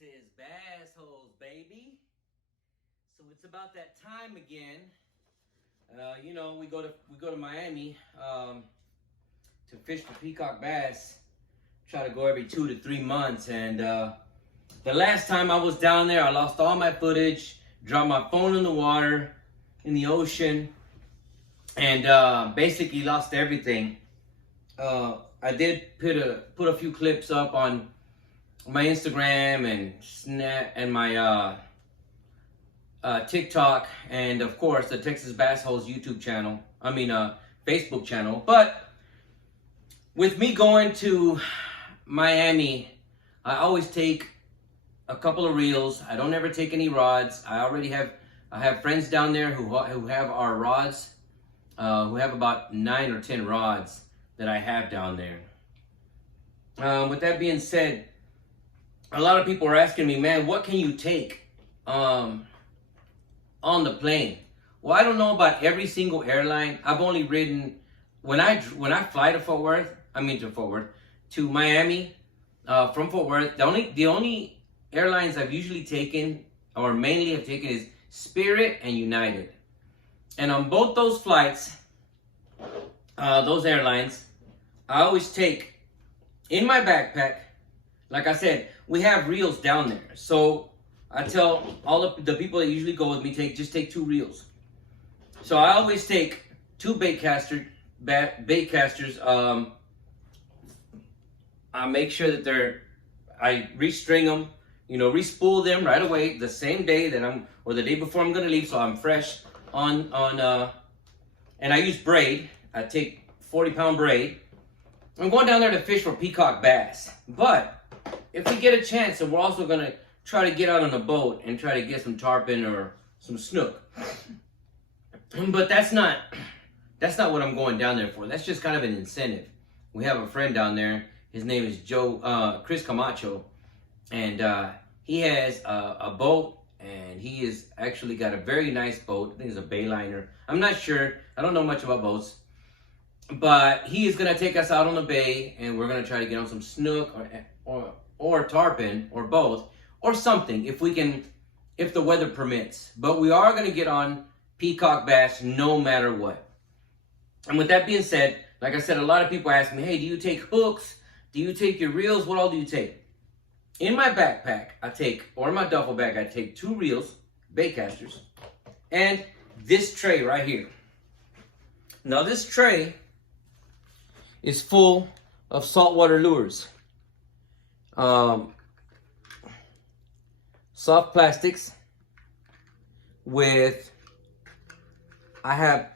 Texas bass holes, baby. So it's about that time again. We go to Miami to fish for peacock bass. Try to go every 2 to 3 months, and the last time I was down there, I lost all my footage, dropped my phone in the water, in the ocean, and basically lost everything. I did put a few clips up on my Instagram and Snap and my TikTok, and of course the Texas Bass Holes YouTube channel. Facebook channel. But with me going to Miami, I always take a couple of reels. I don't ever take any rods. I have friends down there who have our rods, who have about 9 or 10 rods that I have down there. With that being said, a lot of people are asking me, man, what can you take on the plane? Well, I don't know about every single airline. I've only ridden, when I fly to Miami, from Fort Worth, the only airlines I've usually taken, or mainly have taken, is Spirit and United. And on both those flights, those airlines, I always take in my backpack, like I said, we have reels down there. So I tell all of the people that usually go with me, just take 2 reels. So I always take 2 bait casters. I make sure that I restring them, respool them right away the same day or the day before I'm gonna leave, so I'm fresh on and I use braid. I take 40-pound braid. I'm going down there to fish for peacock bass. But if we get a chance, and we're also gonna try to get out on a boat and try to get some tarpon or some snook. But that's not what I'm going down there for. That's just kind of an incentive. We have a friend down there. His name is Chris Camacho, and he has a boat, and he has actually got a very nice boat. I think it's a Bayliner. I'm not sure. I don't know much about boats. But he is going to take us out on the bay, and we're going to try to get on some snook or tarpon, or both, or something, if the weather permits. But we are going to get on peacock bass no matter what. And with that being said, like I said, a lot of people ask me, hey, do you take hooks? Do you take your reels? What all do you take? In my backpack, or in my duffel bag, I take 2 reels, bait casters, and this tray right here. Now this tray is full of saltwater lures. Soft plastics I have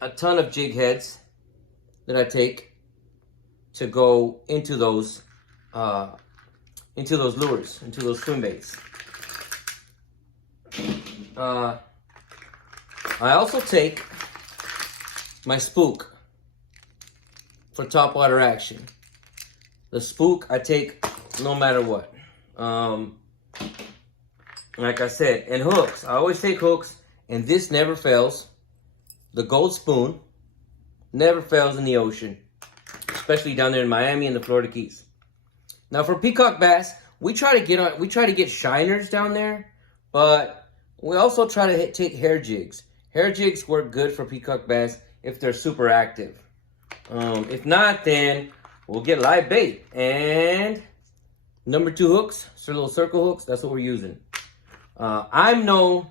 a ton of jig heads that I take to go into those lures, into those swim baits. I also take my spook for topwater action. The spook I take no matter what. Like I said, and hooks. I always take hooks, and this never fails. The gold spoon never fails in the ocean, especially down there in Miami and the Florida Keys. Now for peacock bass, we try to get shiners down there, but we also try to take hair jigs. Hair jigs work good for peacock bass if they're super active. If not, then we'll get live bait. And number 2 hooks, so little circle hooks, that's what we're using. I'm no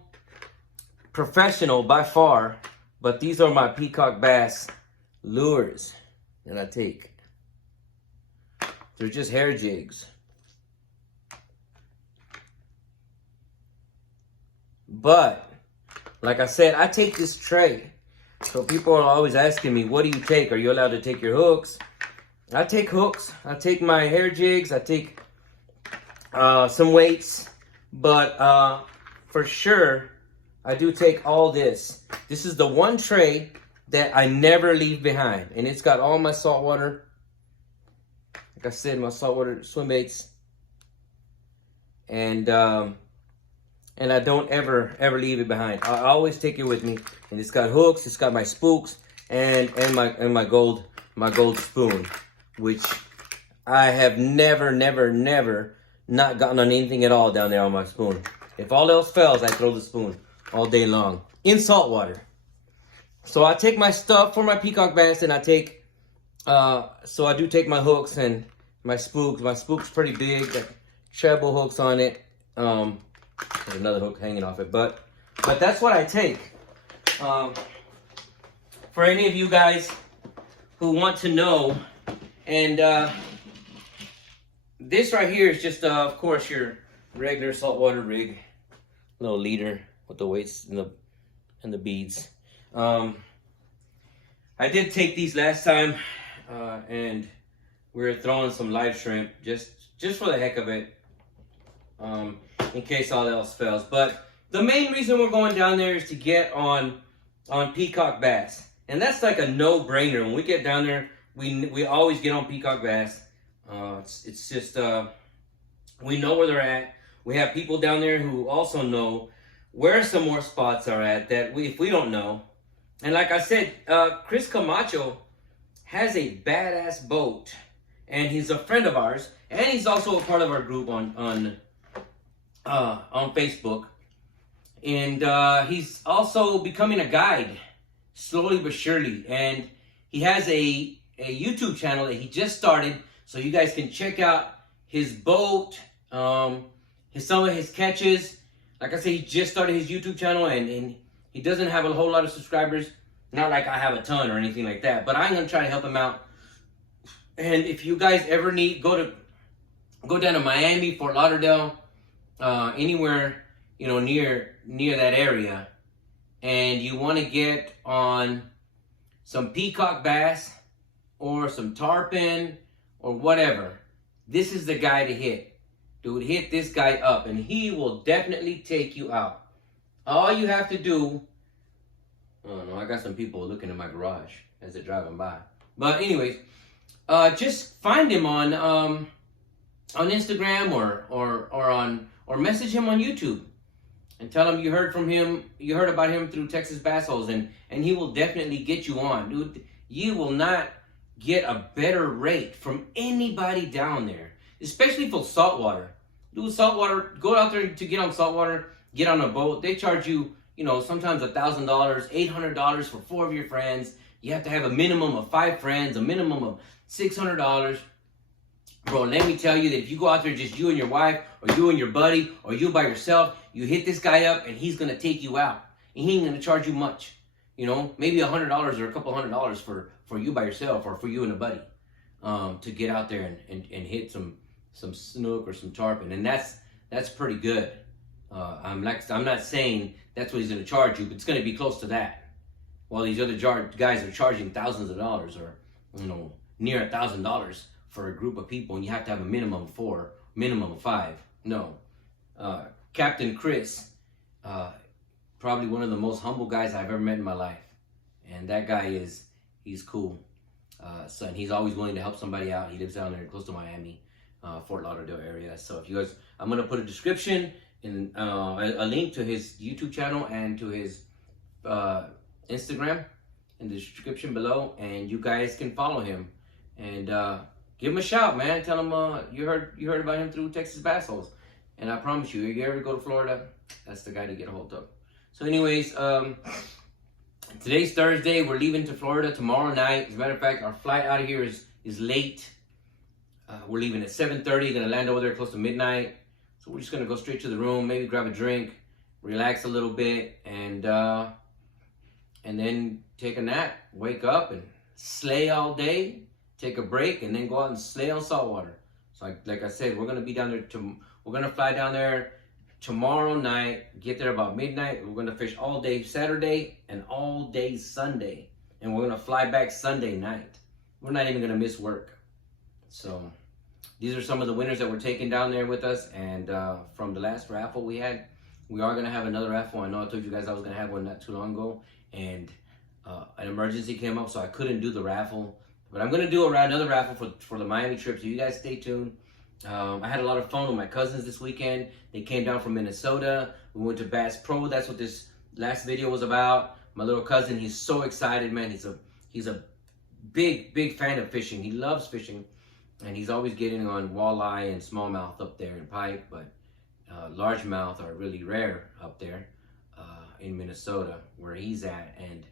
professional by far, but these are my peacock bass lures that I take. They're just hair jigs. But, like I said, I take this tray. So people are always asking me, what do you take? Are you allowed to take your hooks? I take hooks. I take my hair jigs. I take some weights. But for sure, I do take all this. This is the one tray that I never leave behind. And it's got all my saltwater, like I said, my saltwater swim baits. And I don't ever leave it behind. I always take it with me. And it's got hooks, it's got my spooks, and my gold spoon, which I have never not gotten on anything at all down there on my spoon. If all else fails, I throw the spoon all day long in salt water. So I take my stuff for my peacock bass, and I take, so I do take my hooks and my spooks. My spook's pretty big, got treble hooks on it. There's another hook hanging off it, but that's what I take. For any of you guys who want to know, and this right here is just, of course, your regular saltwater rig, little leader with the weights and the beads. I did take these last time, and we were throwing some live shrimp just for the heck of it, in case all else fails. But the main reason we're going down there is to get on peacock bass, and that's like a no-brainer. When we get down there, we always get on peacock bass. It's just we know where they're at. We have people down there who also know where some more spots are at that if we don't know. And like I said, Chris Camacho has a badass boat, and he's a friend of ours, and he's also a part of our group on Facebook. And he's also becoming a guide, slowly but surely. And he has a YouTube channel that he just started, so you guys can check out his boat, some of his catches. Like I said, he just started his YouTube channel, and he doesn't have a whole lot of subscribers. Not like I have a ton or anything like that, but I'm gonna try to help him out. And if you guys ever need, go down to Miami, Fort Lauderdale, anywhere, you know, near that area, and you want to get on some peacock bass or some tarpon or whatever, this is the guy to hit. Dude, hit this guy up, and he will definitely take you out. All you have to do, oh no, I got some people looking in my garage as they're driving by. But anyways, just find him on Instagram or message him on YouTube and tell him you heard from him, you heard about him through Texas Bass Holes, and he will definitely get you on. Dude, you will not get a better rate from anybody down there, especially for saltwater. Dude, saltwater, go out there to get on saltwater, get on a boat. They charge you, you know, sometimes $1,000, $800 for 4 of your friends. You have to have a minimum of 5 friends, a minimum of $600. Bro, let me tell you that if you go out there just you and your wife, or you and your buddy, or you by yourself, you hit this guy up and he's gonna take you out. And he ain't gonna charge you much. You know, maybe $100 or a couple $100 for you by yourself, or for you and a buddy, to get out there and hit some snook or some tarpon. And that's pretty good. I'm not saying that's what he's gonna charge you, but it's gonna be close to that. While these other guys are charging thousands of dollars, or, you know, near $1,000 for a group of people, and you have to have a minimum of 4, minimum of 5. No. Captain Chris, probably one of the most humble guys I've ever met in my life. And that guy he's cool. So, and he's always willing to help somebody out. He lives down there close to Miami, Fort Lauderdale area. So if you guys, I'm going to put a description and a link to his YouTube channel and to his Instagram in the description below, and you guys can follow him and give him a shout, man. Tell him you heard about him through Texas Bass Holes. And I promise you, if you ever go to Florida, that's the guy to get a hold of. So anyways, today's Thursday. We're leaving to Florida tomorrow night. As a matter of fact, our flight out of here is late. We're leaving at 7:30. Gonna land over there close to midnight. So we're just gonna go straight to the room, maybe grab a drink, relax a little bit, and then take a nap, wake up and slay all day, take a break, and then go out and slay on saltwater. So like I said, we're gonna be down there we're gonna fly down there tomorrow night, get there about midnight. We're gonna fish all day Saturday and all day Sunday, and we're gonna fly back Sunday night. We're not even gonna miss work. So these are some of the winners that we're taking down there with us. And from the last raffle we had, we are gonna have another raffle. I know I told you guys I was gonna have one not too long ago, and an emergency came up, so I couldn't do the raffle. But I'm gonna do another raffle for the Miami trip, so you guys stay tuned. I had a lot of fun with my cousins this weekend. They came down from Minnesota. We went to Bass Pro. That's what this last video was about. My little cousin, he's so excited, man. He's a big fan of fishing. He loves fishing. and he's always getting on walleye and smallmouth up there in pike, but largemouth are really rare up there in Minnesota where he's at. And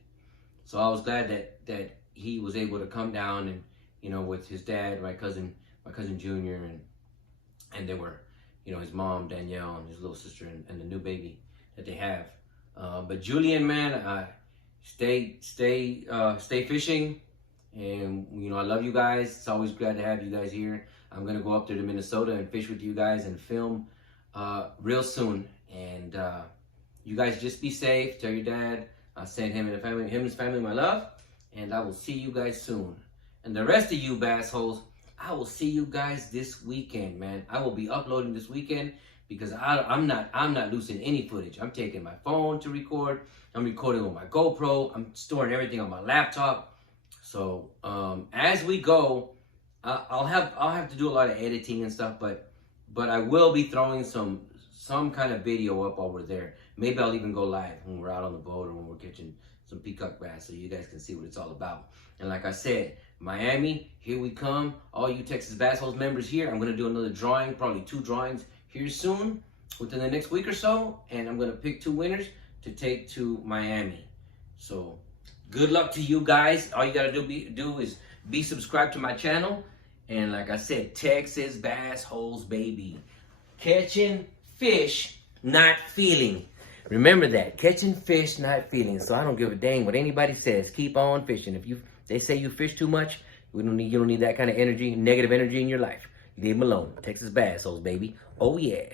so I was glad that he was able to come down and, you know, with his dad, my cousin Junior, and they were, you know, his mom Danielle and his little sister and the new baby that they have. But Julian, man, stay fishing, and you know I love you guys. It's always glad to have you guys here. I'm gonna go up there to Minnesota and fish with you guys and film real soon. And you guys just be safe. Tell your dad I send him and his family my love, and I will see you guys soon. And the rest of you bass holes, I will see you guys this weekend, man. I will be uploading this weekend because I'm not losing any footage. I'm taking my phone to record. I'm recording on my GoPro. I'm storing everything on my laptop. So as we go, I'll have to do a lot of editing and stuff, but I will be throwing some kind of video up over there. Maybe I'll even go live when we're out on the boat or when we're catching some peacock bass, so you guys can see what it's all about. And like I said, Miami, here we come. All you Texas Bass Holes members here, I'm gonna do another drawing, probably 2 drawings here soon, within the next week or so, and I'm gonna pick 2 winners to take to Miami. So good luck to you guys. All you gotta do is be subscribed to my channel, and like I said, Texas Bass Holes, baby. Catching fish, not feeling. Remember that, catching fish, not feeling. So I don't give a dang what anybody says. Keep on fishing. If they say you fish too much, you don't need that kind of energy, negative energy in your life. Leave them alone. Texas Bass Holes, baby. Oh yeah.